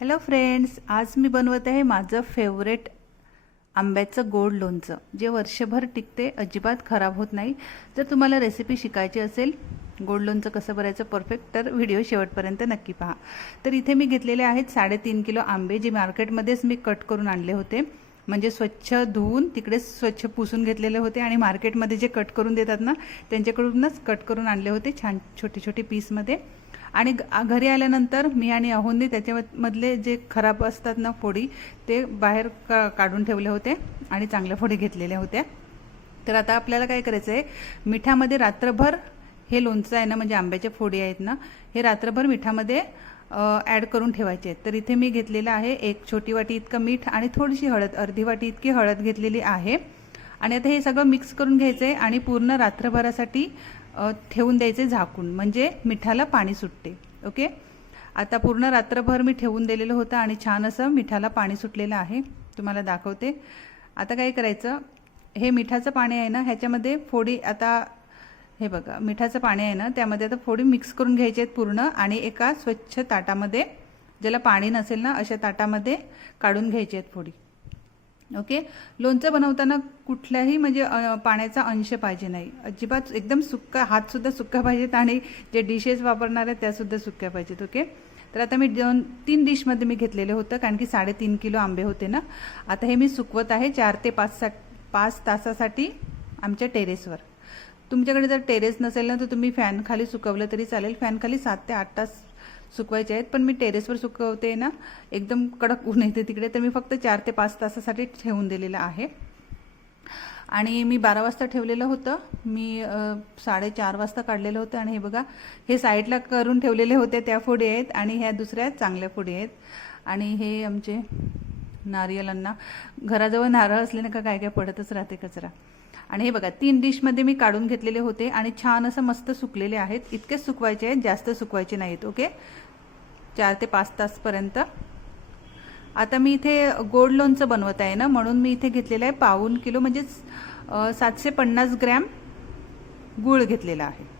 Hello friends, आज मी बनवत आहे माझं फेवरेट आंब्याचं गोड लोणचं, जे वर्षभर टिकते, अजिबात खराब होत नाही. जर तुम्हाला रेसिपी शिकायची असेल गोड लोणचं कसं बनायचं परफेक्ट, तर व्हिडिओ शेवटपर्यंत नक्की पहा. तर इथे मी घेतलेले आहेत 3.5 किलो आंबे, जे मार्केटमध्येच मी कट करून आणले होते. म्हणजे स्वच्छ धुवून तिकडेच स्वच्छ पुसून घेतलेले होते आणि मार्केटमध्ये जे कट करून देतात ना, त्यांच्याकडूनच कट करून आणले होते छान छोटे छोटे पीसमध्ये. आणि घरी आल्यानंतर मी आणि अहोंनी त्याच्यामधले जे खराब असतात ना फोडी, ते बाहेर काढून ठेवले होते आणि चांगल्या फोडी घेतलेल्या होत्या. तर आता आपल्याला काय करायचं आहे, मिठामध्ये रात्रभर हे लोणचं आहे ना, म्हणजे आंब्याच्या फोडी आहेत ना, हे रात्रभर मिठामध्ये ॲड करून ठेवायचे आहेत. तर इथे मी घेतलेलं आहे 1 छोटी वाटी इतकं मीठ आणि थोडीशी हळद, अर्धी वाटी इतकी हळद घेतलेली आहे. आणि आता हे सगळं मिक्स करून घ्यायचं आहे आणि पूर्ण रात्रभरासाठी ठेवून द्यायचे झाकून, म्हणजे मिठाला पाणी सुटते. ओके, आता पूर्ण रात्रभर मी ठेवून दिलेलं होतं आणि छान असं मिठाला पाणी सुटलेलं आहे. तुम्हाला दाखवते. आता काय करायचं, हे मिठाचं पाणी आहे ना, ह्याच्यामध्ये फोडी, आता हे बघा मिठाचं पाणी आहे ना, त्यामध्ये आता फोडी मिक्स करून घ्यायचे आहेत पूर्ण आणि एका स्वच्छ ताटामध्ये, ज्याला पाणी नसेल ना अशा ताटामध्ये काढून घ्यायचे आहेत फोडी. ओके, लोणचं बनवताना कुठल्याही म्हणजे पाण्याचा अंश पाहिजे नाही, अजिबात. एकदम सुक्का, हातसुद्धा सुक्का पाहिजेत आणि जे डिशेस वापरणार आहेत त्यासुद्धा सुक्या पाहिजेत. ओके, तर आता मी 2-3 डिशमध्ये मी घेतलेले होतं, कारण की 3.5 किलो आंबे होते ना. आता हे मी सुकवत आहे 4 ते 5 तासासाठी आमच्या टेरेसवर. तुमच्याकडे जर टेरेस नसेल ना, तर तुम्ही फॅन खाली सुकवलं तरी चालेल. फॅन खाली 7 ते 8 तास सुकवायचे आहेत, पण मी टेरेसवर सुकवते ना, एकदम कडक ऊन येते तिकडे, तर मी फक्त 4 ते 5 तासासाठी ठेवून दिलेलं आहे. आणि मी 12 वाजता ठेवलेलं होतं, मी 4:30 वाजता काढलेलं होतं. आणि हे बघा, हे साईडला करून ठेवलेले होते त्या फोडी आहेत आणि ह्या दुसऱ्या चांगल्या फोडी आहेत. आणि हे आमचे नारियलांना, घराजवळ नारळ असले ना का काय काय पडतच राहते कचरा. आणि हे बघा 3 डिशमध्ये मी काढून घेतलेले होते आणि छान असं मस्त सुकलेले आहेत. इतकेच सुकवायचे आहेत, जास्त सुकवायचे नाहीत. ओके, 4 ते 5 तासपर्यंत. आता मी इथे गोड लोणचं बनवत आहे ना, म्हणून मी इथे घेतलेलं आहे 1/2 किलो, म्हणजे 750 ग्रॅम गूळ घेतलेला आहे.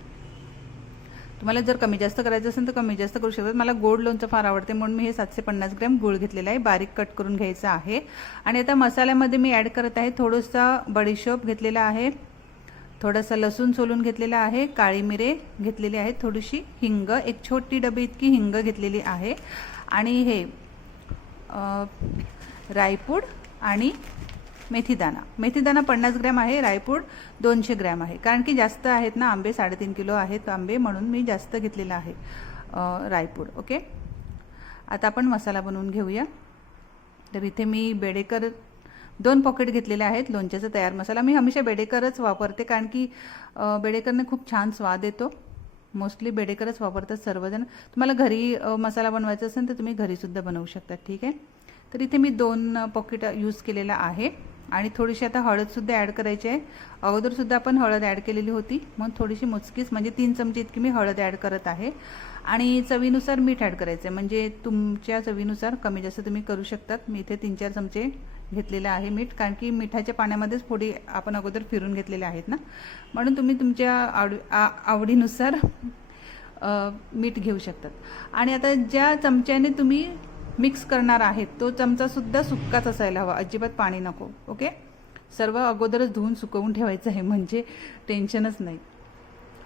तुम्हाला जर कमी जास्त करायचं असेल तर कमी जास्त करू शकतात. मला गोड लोणचं फार आवडते, म्हणून मी हे 750 ग्रॅम गूळ घेतलेला आहे, बारीक कट करून घ्यायचं आहे. आणि आता मसाल्यामध्ये मी ॲड करत आहे थोडंसं बडीशोप घेतलेला आहे, थोडंसं लसूण सोलून घेतलेला आहे, काळी मिरे घेतलेली आहेत, थोडीशी हिंग, एक छोटी डबी इतकी हिंग घेतलेली आहे. आणि हे रायपूड आणि मेथीदाणा 50 ग्रॅम आहे, रायपूड 200 ग्रॅम आहे. कारण की जास्त आहेत ना आंबे, 3.5 किलो आहेत आंबे, म्हणून मी जास्त घेतलेला आहे रायपूड. ओके, आता आपण मसाला बनवून घेऊया. तर इथे मी बेडेकर 2 पॉकेट घेतलेले आहेत लोणच्याचा तयार मसाला. मी हमेशा बेडेकरच वापरते, कारण की बेडेकरने खूप छान स्वाद येतो. मोस्टली बेडेकरच वापरतात सर्वजण. तुम्हाला घरी मसाला बनवायचा असेल तर तुम्ही घरीसुद्धा बनवू शकता. ठीक आहे, तर इथे मी 2 पॉकेट यूज केलेला आहे. आणि थोडीशी आता हळदसुद्धा ॲड करायची आहे. अगोदरसुद्धा आपण हळद ॲड केलेली होती, मग थोडीशी मोजकीच, म्हणजे 3 चमचे इतकी मी हळद ॲड करत आहे. आणि चवीनुसार मीठ ॲड करायचं आहे, म्हणजे तुमच्या चवीनुसार कमी जास्त तुम्ही करू शकतात. मी इथे 3-4 चमचे घेतलेलं आहे मीठ, कारण की मिठाच्या पाण्यामध्येच फोडी आपण अगोदर फिरून घेतलेल्या आहेत ना, म्हणून तुम्ही तुमच्या आवडीनुसार मीठ घेऊ शकतात. आणि आता ज्या चमच्याने तुम्ही मिक्स करणार आहेत तो चमचासुद्धा सुक्काच असायला हवा, अजिबात पाणी नको. ओके, सर्व अगोदरच धुवून सुकवून ठेवायचं आहे, म्हणजे टेन्शनच नाही.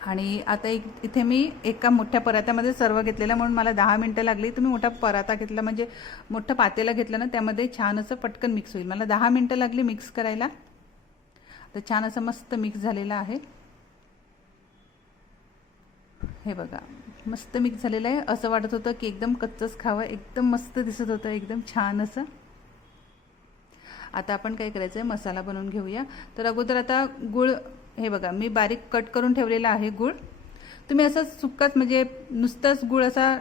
आणि आता इथे मी एका मोठ्या परात्यामध्ये सर्व घेतलेलं, म्हणून मला 10 मिनटं लागली. तुम्ही मोठा पराता घेतला, म्हणजे मोठं पातेलं घेतलं ना, त्यामध्ये छान असं पटकन मिक्स होईल. मला 10 मिनटं लागली मिक्स करायला. तर छान असं मस्त मिक्स झालेलं आहे. हे बघा, मस्त मिक्स झालेलं आहे. असं वाटत होतं की एकदम कच्चंच खावं, एकदम मस्त दिसत होतं, एकदम छान असं. आता आपण काय करायचं आहे, मसाला बनवून घेऊया. तर अगोदर आता गूळ, हे बघा मी बारीक कट करून ठेवलेला आहे गूळ. तुम्ही असंच सुक्काच, म्हणजे नुसताच गूळ असा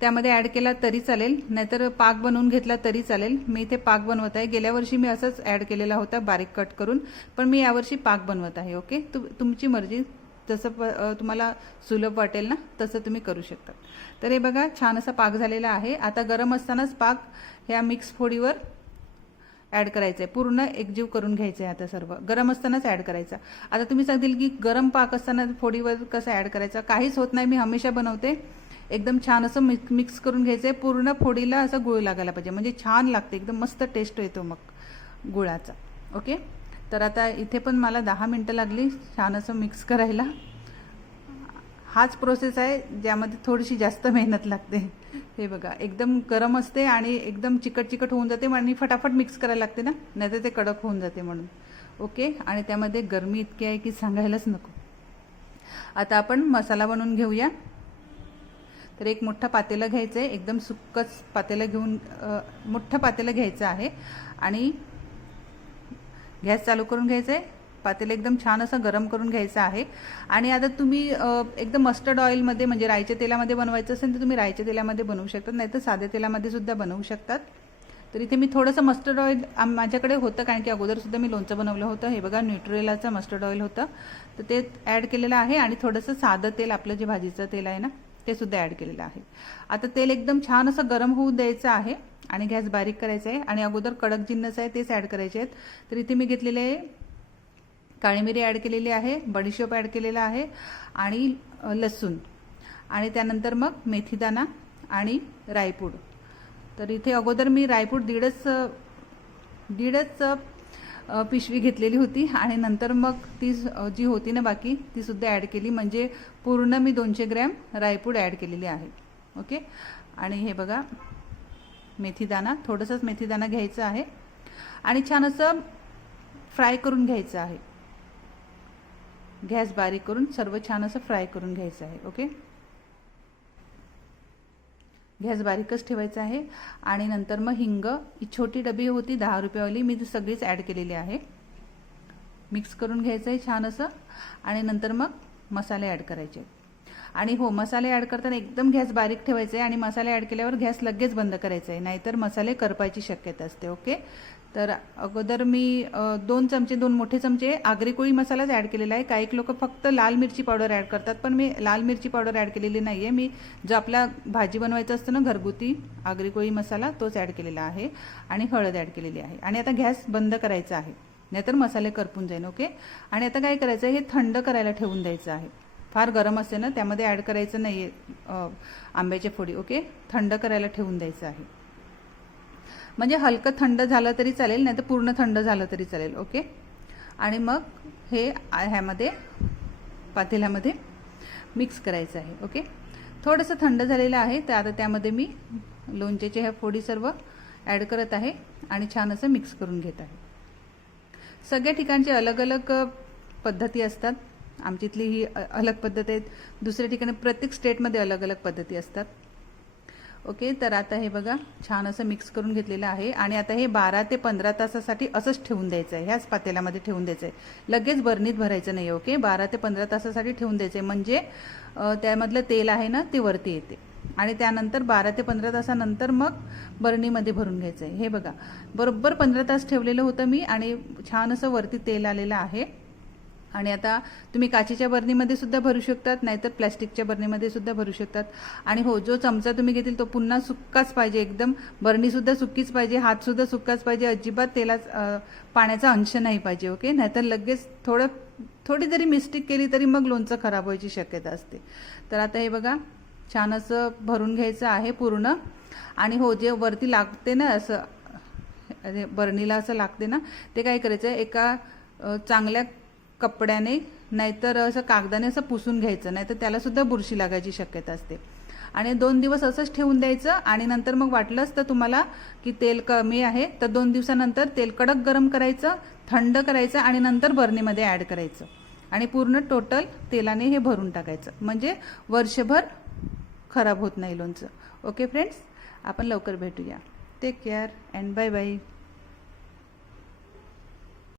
त्यामध्ये ॲड केला तरी चालेल, नाहीतर पाक बनवून घेतला तरी चालेल. मी इथे पाक बनवत आहे. गेल्या वर्षी मी असंच ॲड केलेला होता बारीक कट करून, पण मी यावर्षी पाक बनवत आहे. ओके, तुमची मर्जी, जसं तुम्हाला सुलभ वाटेल ना तसं तुम्ही करू शकता. तर हे बघा छान असा पाक झालेला आहे. आता गरम असतानाच पाक ह्या मिक्स फोडीवर ॲड करायचं आहे, पूर्ण एकजीव करून घ्यायचं आहे. आता सर्व गरम असतानाच ॲड करायचा. आता तुम्ही सांगतील की गरम पाक असताना फोडीवर कसं ॲड करायचं, काहीच होत नाही. मी हमेशा बनवते एकदम छान असं मिक्स करून घ्यायचं आहे. पूर्ण फोडीला असं गुळ लागायला पाहिजे, म्हणजे छान लागते, एकदम मस्त टेस्ट येतो मग गुळाचा. ओके, तर आता इथे पण मला 10 मिनटं लागली छान असं मिक्स करायला. हाच प्रोसेस आहे ज्यामध्ये थोडीशी जास्त मेहनत लागते. हे बघा, एकदम गरम असते आणि एकदम चिकट होऊन जाते आणि फटाफट मिक्स करायला लागते ना, नाहीतर ते कडक होऊन जाते म्हणून. ओके, आणि त्यामध्ये गरमी इतकी आहे की सांगायलाच नको. आता आपण मसाला बनवून घेऊया. तर एक मोठं पातेलं घ्यायचं आहे, एकदम सुक्कच पातेलं घेऊन मोठं पातेलं घ्यायचं आहे आणि गॅस चालू करून घ्यायचं आहे. पातेलं एकदम छान असं गरम करून घ्यायचं आहे. आणि आता तुम्ही एकदम मस्टर्ड ऑइलमध्ये म्हणजे राईच्या तेलामध्ये बनवायचं असेल तर तुम्ही राईच्या तेलामध्ये बनवू शकतात, नाहीतर साध्या तेलामध्ये सुद्धा बनवू शकतात. तर इथे मी थोडंसं मस्टर्ड ऑइल माझ्याकडे होतं, कारण की अगोदरसुद्धा मी लोणचं बनवलं होतं. हे बघा, न्यूट्रेलाचं मस्टर्ड ऑइल होतं, तर ते ॲड केलेलं आहे. आणि थोडंसं साधं तेल, आपलं जे भाजीचं तेल आहे ना, ते सुद्धा ॲड केलेलं आहे. आता तेल एकदम छान असं गरम होऊ द्यायचं आहे आणि गॅस बारीक करायचा आहे. आणि अगोदर कडक जिन्नस आहे तेच ॲड करायचे आहेत. तर इथे मी घेतलेले आहे काळी मिरी ॲड केलेली आहे, बडीशोप ॲड केलेला आहे आणि लसूण, आणि त्यानंतर मग मेथीदाणा आणि रायपूड. तर इथे अगोदर मी रायपूड दीडच पिशवी घेतलेली होती आणि नंतर मग ती जी होती ना बाकी ती सुद्धा ॲड केली, म्हणजे पूर्ण मी 200 ग्रॅम रायपूड ॲड केलेली आहे. ओके, आणि हे बघा मेथीदाणा, थोडंसंच मेथीदाणा घ्यायचं आहे आणि छान असं फ्राय करून घ्यायचं आहे. गॅस बारीक करून सर्व छान असं फ्राय करून घ्यायचं आहे. ओके, गॅस बारीकच ठेवायचा आहे. आणि नंतर मग हिंग, ही छोटी डबी होती 10 रुपयावाली, मी ती सगळीच ॲड केलेली आहे. मिक्स करून घ्यायचं आहे छान असं. आणि नंतर मग मसाले ॲड करायचे. आणि हो, मसाले ॲड करताना एकदम गॅस बारीक ठेवायचा आहे आणि मसाले ॲड केल्यावर गॅस लगेच बंद करायचा आहे, नाहीतर मसाले करपायची शक्यता असते. ओके, तर अगोदर मी 2 मोठे चमचे आगरी कोळी मसालाच ॲड केलेला आहे. काही लोक फक्त लाल मिरची पावडर ॲड करतात, पण मी लाल मिरची पावडर ॲड केलेली नाही आहे. मी जो आपला भाजी बनवायचा असतो ना घरगुती आगरी कोळी मसाला, तोच ॲड केलेला आहे आणि हळद ॲड केलेली आहे. आणि आता गॅस बंद करायचा आहे, नाहीतर मसाले करपून जाईल. ओके, आणि आता काय करायचं आहे, हे थंड करायला ठेवून द्यायचं आहे. फार गरम असते ना, त्यामध्ये ॲड करायचं नाही आहे आंब्याच्या फोडी. ओके, थंड करायला ठेवून द्यायचं आहे, म्हणजे हलकं थंड झालं तरी चालेल, नाही तर पूर्ण थंड झालं तरी चालेल. ओके, आणि मग हे ह्यामध्ये पातेल्यामध्ये मिक्स करायचं आहे. ओके, थोडंसं थंड झालेलं आहे, तर आता त्यामध्ये मी लोणच्याच्या ह्या फोडी सर्व ॲड करत आहे आणि छान असं मिक्स करून घेत आहे. सगळ्या ठिकाणचे अलग अलग पद्धती असतात. आमच्यातली ही अलग पद्धत आहे, दुसऱ्या ठिकाणी प्रत्येक स्टेटमध्ये अलग अलग पद्धती असतात. ओके, तर आता हे बघा छान असं मिक्स करून घेतलेलं आहे आणि आता हे 12 ते 15 तासासाठी असंच ठेवून द्यायचं आहे. ह्याच पातेल्यामध्ये ठेवून द्यायचं आहे, लगेच बर्नीत भरायचं नाही. ओके, 12 ते 15 तासासाठी ठेवून द्यायचं आहे, म्हणजे त्यामधलं तेल आहे ना ते वरती येते. आणि त्यानंतर 12 ते 15 तासानंतर मग बर्नीमध्ये भरून घ्यायचं आहे. हे बघा, बरोबर 15 तास ठेवलेलं होतं मी आणि छान असं वरती तेल आलेलं आहे. आणि आता तुम्ही काचेच्या बर्नीमध्ये सुद्धा भरू शकतात, नाहीतर प्लॅस्टिकच्या बर्नीमध्ये सुद्धा भरू शकतात. आणि हो, जो चमचा तुम्ही घेतील तो पुन्हा सुक्काच पाहिजे, एकदम बर्नीसुद्धा सुक्कीच पाहिजे, हातसुद्धा सुक्काच पाहिजे, अजिबात पाण्याचा अंश नाही पाहिजे. ओके, नाहीतर लगेच थोडी जरी मिस्टेक केली तरी मग लोणचं खराब व्हायची शक्यता असते. तर आता हे बघा छान असं भरून घ्यायचं आहे पूर्ण. आणि हो, जे वरती लागते ना असं बर्नीला असं लागते ना, ते काय करायचं, एका चांगल्या कपड्याने नाहीतर असं कागदाने असं पुसून घ्यायचं, नाहीतर त्याला सुद्धा बुरशी लागायची शक्यता असते. आणि 2 दिवस असंच ठेवून द्यायचं. आणि नंतर मग वाटलंच तर तुम्हाला की तेल कमी आहे तर 2 दिवसानंतर तेल कडक गरम करायचं, थंड करायचं आणि नंतर बर्नीमध्ये ॲड करायचं आणि पूर्ण टोटल तेलाने हे भरून टाकायचं, म्हणजे वर्षभर खराब होत नाही लोणचं. ओके फ्रेंड्स, आपण लवकर भेटूया. Take care and bye bye.